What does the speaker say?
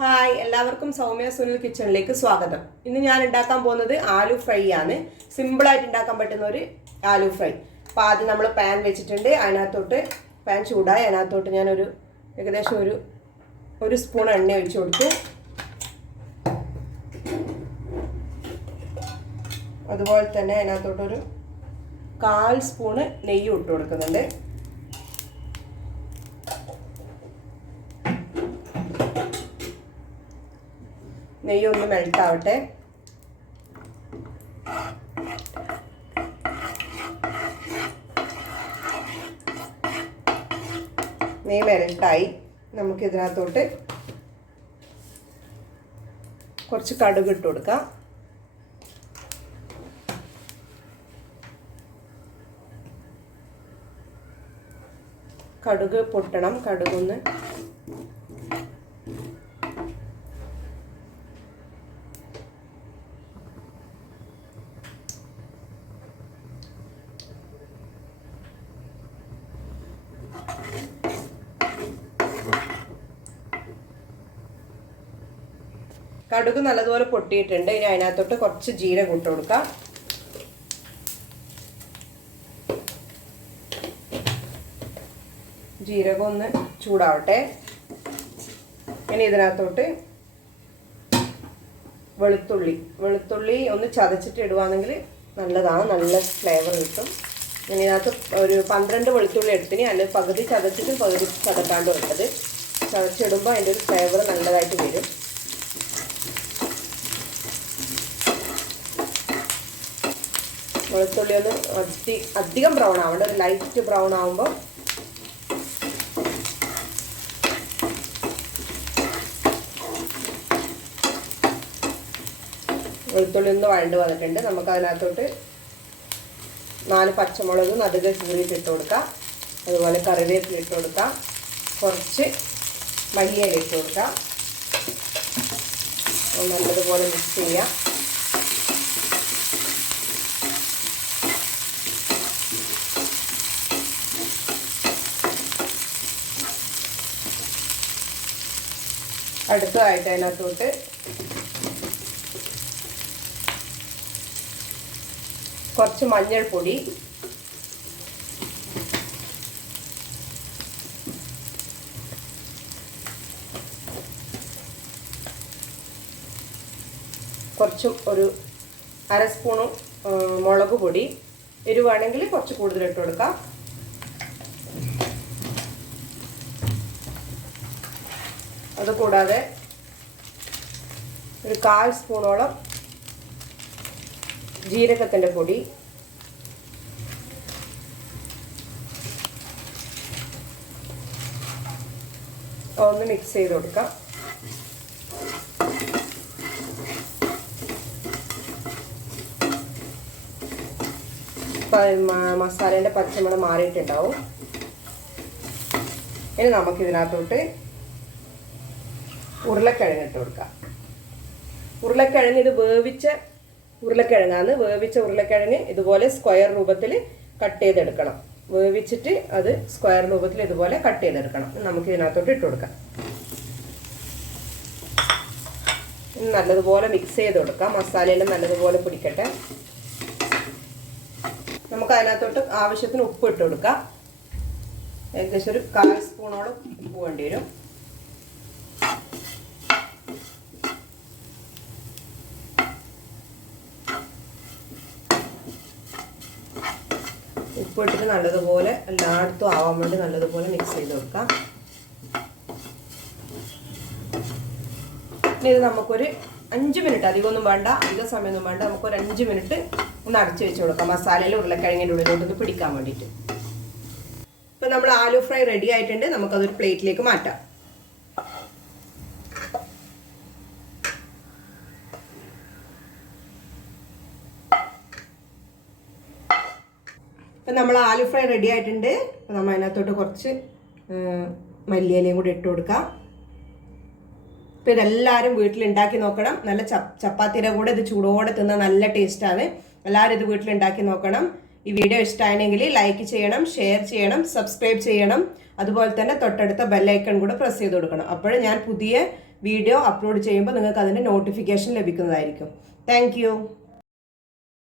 Hi, എല്ലാവർക്കും സൗമ്യ സുനിൽ കിച്ചണിലേക്ക് സ്വാഗതം. ഇന്ന് ഞാൻ ഉണ്ടാക്കാൻ പോകുന്നത് ആലു ഫ്രൈ ആണ്. സിമ്പിളായിട്ട് ഉണ്ടാക്കാൻ പറ്റുന്ന ഒരു ആലു ഫ്രൈ. അപ്പോൾ ആദ്യം നമ്മൾ പാൻ വെച്ചിട്ടുണ്ട്. അതിനകത്തോട്ട് പാൻ ചൂടായി അതിനകത്തോട്ട് ഞാനൊരു ഏകദേശം ഒരു സ്പൂൺ എണ്ണ ഒഴിച്ചു കൊടുത്തു. അതുപോലെ തന്നെ അതിനകത്തോട്ടൊരു 1/4 സ്പൂണ് നെയ്യ് ഇട്ട് കൊടുക്കുന്നുണ്ട്. നെയ്യ് ഒന്ന് മെൽറ്റ് ആവട്ടെ. നെയ്യ് മെൽട്ടായി. നമുക്ക് ഇതിനകത്തോട്ട് കുറച്ച് കടുക് ഇട്ട് കൊടുക്കാം. കടുക് പൊട്ടണം. കടുകൊന്ന് കടുക് നല്ലതുപോലെ പൊട്ടിയിട്ടുണ്ട്. ഇനി അതിനകത്തോട്ട് കുറച്ച് ജീരകം ഇട്ട് കൊടുക്കാം. ജീരകം ഒന്ന് ചൂടാവട്ടെ. ഇനി ഇതിനകത്തോട്ട് വെളുത്തുള്ളി ഒന്ന് ചതച്ചിട്ട് ഇടുവാണെങ്കിൽ നല്ലതാണ്, നല്ല ഫ്ലേവർ കിട്ടും. ഞാൻ ഇതിനകത്ത് ഒരു 12 വെളുത്തുള്ളി എടുത്തിന്. അതിൽ പകുതി ചതച്ചിട്ട് പകുതി ചതക്കാണ്ട് വെച്ചത്. ചതച്ചിടുമ്പോൾ അതിൻ്റെ ഒരു ഫ്ലേവർ നല്ലതായിട്ട് വരും. വെളുത്തുള്ളി ഒന്ന് അധികം ബ്രൗൺ ആവണ്ട, ഒരു ലൈറ്റ് ബ്രൗൺ ആവുമ്പോൾ വെളുത്തുള്ളി ഒന്ന് വഴണ്ട് വന്നിട്ടുണ്ട്. നമുക്ക് അതിനകത്തോട്ട് 4 പച്ചമുളക് നടുക കീറിയിട്ട് ഇട്ട് കൊടുക്കാം. അതുപോലെ കറിവേപ്പില ഇട്ട് കൊടുക്കാം. കുറച്ച് മല്ലിയില ഇട്ട് കൊടുക്കാം. നല്ലതുപോലെ മിക്സ് ചെയ്യാം. അടുത്തതായിട്ട് അതിനകത്തോട്ട് കുറച്ച് മഞ്ഞൾപ്പൊടി, കുറച്ച് ഒരു 1/2 സ്പൂണും മുളക് പൊടി. എരിവാണെങ്കിൽ കുറച്ച് കൂടുതൽ ഇട്ട് കൊടുക്കാം. അതുകൂടാതെ ഒരു 1/4 സ്പൂണോളം ജീരകത്തിൻ്റെ പൊടി, ഒന്ന് മിക്സ് ചെയ്ത് കൊടുക്കാം. മസാലേൻ്റെ പച്ചമണം മാറിയിട്ടുണ്ടാവും. ഇനി നമുക്കിതിനകത്തോട്ട് ഉരുളക്കിഴങ്ങ് ഇട്ട് കൊടുക്കാം. ഉരുളക്കിഴങ്ങ് ഇത് വേവിച്ച ഉരുളക്കിഴങ്ങാണ്. വേവിച്ച ഉരുളക്കിഴങ്ങ് ഇതുപോലെ സ്ക്വയർ രൂപത്തിൽ കട്ട് ചെയ്തെടുക്കണം. വേവിച്ചിട്ട് അത് സ്ക്വയർ രൂപത്തിൽ ഇതുപോലെ കട്ട് ചെയ്തെടുക്കണം. നമുക്ക് ഇതിനകത്തോട്ട് ഇട്ട് കൊടുക്കാം. നല്ലതുപോലെ മിക്സ് ചെയ്ത് കൊടുക്കാം. മസാലയെല്ലാം നല്ലതുപോലെ പിടിക്കട്ടെ. നമുക്ക് അതിനകത്തോട്ട് ആവശ്യത്തിന് ഉപ്പ് ഇട്ട് കൊടുക്കാം. ഏകദേശം ഒരു 1/4 സ്പൂണോളം ഉപ്പ് വേണ്ടി വരും. ഉപ്പ് ഇട്ടിട്ട് നല്ലതുപോലെ എല്ലായിടത്തും ആവാൻ വേണ്ടി നല്ലതുപോലെ മിക്സ് ചെയ്ത് കൊടുക്കാം. ഇനി ഇത് നമുക്കൊരു 5 മിനിറ്റ്, അധികമൊന്നും വേണ്ട, അധിക സമയമൊന്നും വേണ്ട, നമുക്കൊരു 5 മിനിറ്റ് ഒന്ന് അടച്ചു വെച്ച് കൊടുക്കാം. മസാലയിൽ ഉരുളക്കിഴങ്ങിൻ്റെ ഉള്ളിലോട്ടൊന്ന് പിടിക്കാൻ വേണ്ടിയിട്ട്. ഇപ്പം നമ്മൾ ആലു ഫ്രൈ റെഡി ആയിട്ടുണ്ട്. നമുക്കതൊരു പ്ലേറ്റിലേക്ക് മാറ്റാം. ഇപ്പം നമ്മൾ ആലു ഫ്രൈ റെഡി ആയിട്ടുണ്ട്. അപ്പം നമ്മൾ അതിനകത്തോട്ട് കുറച്ച് മല്ലിയിലയും കൂടി ഇട്ട് കൊടുക്കാം. അപ്പോൾ ഇതെല്ലാവരും വീട്ടിലുണ്ടാക്കി നോക്കണം. നല്ല ചപ്പാത്തിയുടെ കൂടെ ഇത് ചൂടോടെ തിന്നാൻ നല്ല ടേസ്റ്റാണ്. എല്ലാവരും ഇത് വീട്ടിലുണ്ടാക്കി നോക്കണം. ഈ വീഡിയോ ഇഷ്ടമായെങ്കിൽ ലൈക്ക് ചെയ്യണം, ഷെയർ ചെയ്യണം, സബ്സ്ക്രൈബ് ചെയ്യണം. അതുപോലെ തന്നെ തൊട്ടടുത്ത ബെല്ലൈക്കൺ കൂടെ പ്രസ് ചെയ്ത് കൊടുക്കണം. അപ്പോൾ ഞാൻ പുതിയ വീഡിയോ അപ്ലോഡ് ചെയ്യുമ്പോൾ നിങ്ങൾക്ക് അതിൻ്റെ നോട്ടിഫിക്കേഷൻ ലഭിക്കുന്നതായിരിക്കും. താങ്ക്